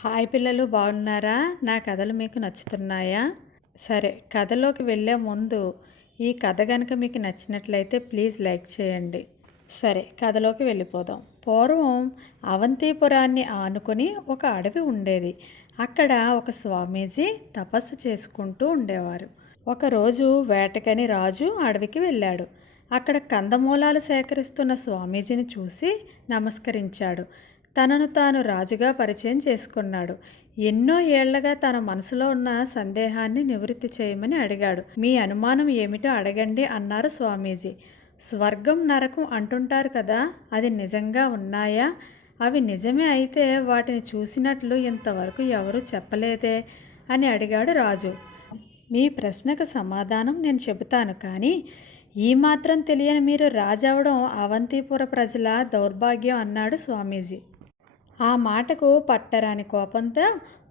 Hi పిల్లలు, బాగున్నారా? నా కథలు మీకు నచ్చుతున్నాయా? సరే, కథలోకి వెళ్ళే ముందు ఈ కథ కనుక మీకు నచ్చినట్లయితే ప్లీజ్ లైక్ చేయండి. సరే, కథలోకి వెళ్ళిపోదాం. పూర్వం అవంతిపురాన్ని ఆనుకొని ఒక అడవి ఉండేది. అక్కడ ఒక స్వామీజీ తపస్సు చేసుకుంటూ ఉండేవారు. ఒకరోజు వేటకని రాజు అడవికి వెళ్ళాడు. అక్కడ కందమూలాలు సేకరిస్తున్న స్వామీజీని చూసి నమస్కరించాడు. తనను తాను రాజుగా పరిచయం చేసుకున్నాడు. ఎన్నో ఏళ్లగా తన మనసులో ఉన్న సందేహాన్ని నివృత్తి చేయమని అడిగాడు. మీ అనుమానం ఏమిటో అడగండి అన్నారు స్వామీజీ. స్వర్గం నరకం అంటుంటారు కదా, అది నిజంగా ఉన్నాయా? అవి నిజమే అయితే వాటిని చూసినట్లు ఇంతవరకు ఎవరూ చెప్పలేదే అని అడిగాడు రాజు. మీ ప్రశ్నకు సమాధానం నేను చెబుతాను, కానీ ఈ మాత్రం తెలియని మీరు రాజవడం అవంతిపుర ప్రజల దౌర్భాగ్యం అన్నాడు స్వామీజీ. ఆ మాటకు పట్టరాని కోపంతో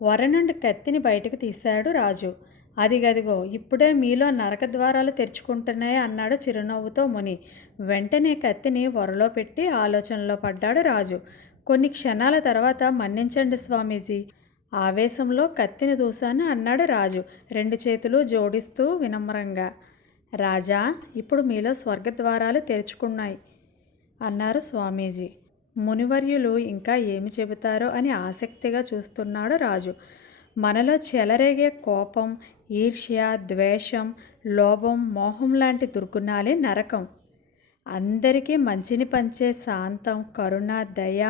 వర నుండి కత్తిని బయటకు తీశాడు రాజు. అదిగదిగో, ఇప్పుడే మీలో నరక ద్వారాలు తెరుచుకుంటున్నాయి అన్నాడు చిరునవ్వుతో ముని. వెంటనే కత్తిని వరలో పెట్టి ఆలోచనలో పడ్డాడు రాజు. కొన్ని క్షణాల తర్వాత మన్నించండి స్వామీజీ, ఆవేశంలో కత్తిని దూశాను అన్నాడు రాజు, రెండు చేతులు జోడిస్తూ వినమ్రంగా. రాజా, ఇప్పుడు మీలో స్వర్గద్వారాలు తెరుచుకున్నాయి అన్నారు స్వామీజీ. మునివర్యులు ఇంకా ఏమి చెబుతారో అని ఆసక్తిగా చూస్తున్నాడు రాజు. మనలో చెలరేగే కోపం, ఈర్ష్య, ద్వేషం, లోభం, మోహం లాంటి దుర్గుణాలే నరకం. అందరికీ మంచిని పంచే శాంతం, కరుణ, దయ,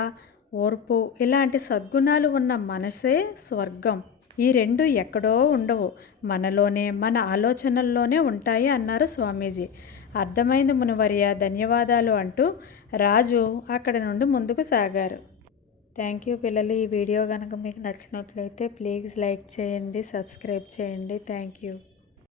ఓర్పు ఇలాంటి సద్గుణాలు ఉన్న మనసే స్వర్గం. ఈ రెండు ఎక్కడో ఉండవు, మనలోనే, మన ఆలోచనల్లోనే ఉంటాయి అన్నారు స్వామీజీ. అర్థమైంది మునివర్య, ధన్యవాదాలు అంటూ రాజు అక్కడి నుండి ముందుకు సాగారు. థ్యాంక్ యూ పిల్లలు. ఈ వీడియో కనుక మీకు నచ్చినట్లయితే ప్లీజ్ లైక్ చేయండి, సబ్స్క్రైబ్ చేయండి. Thank you.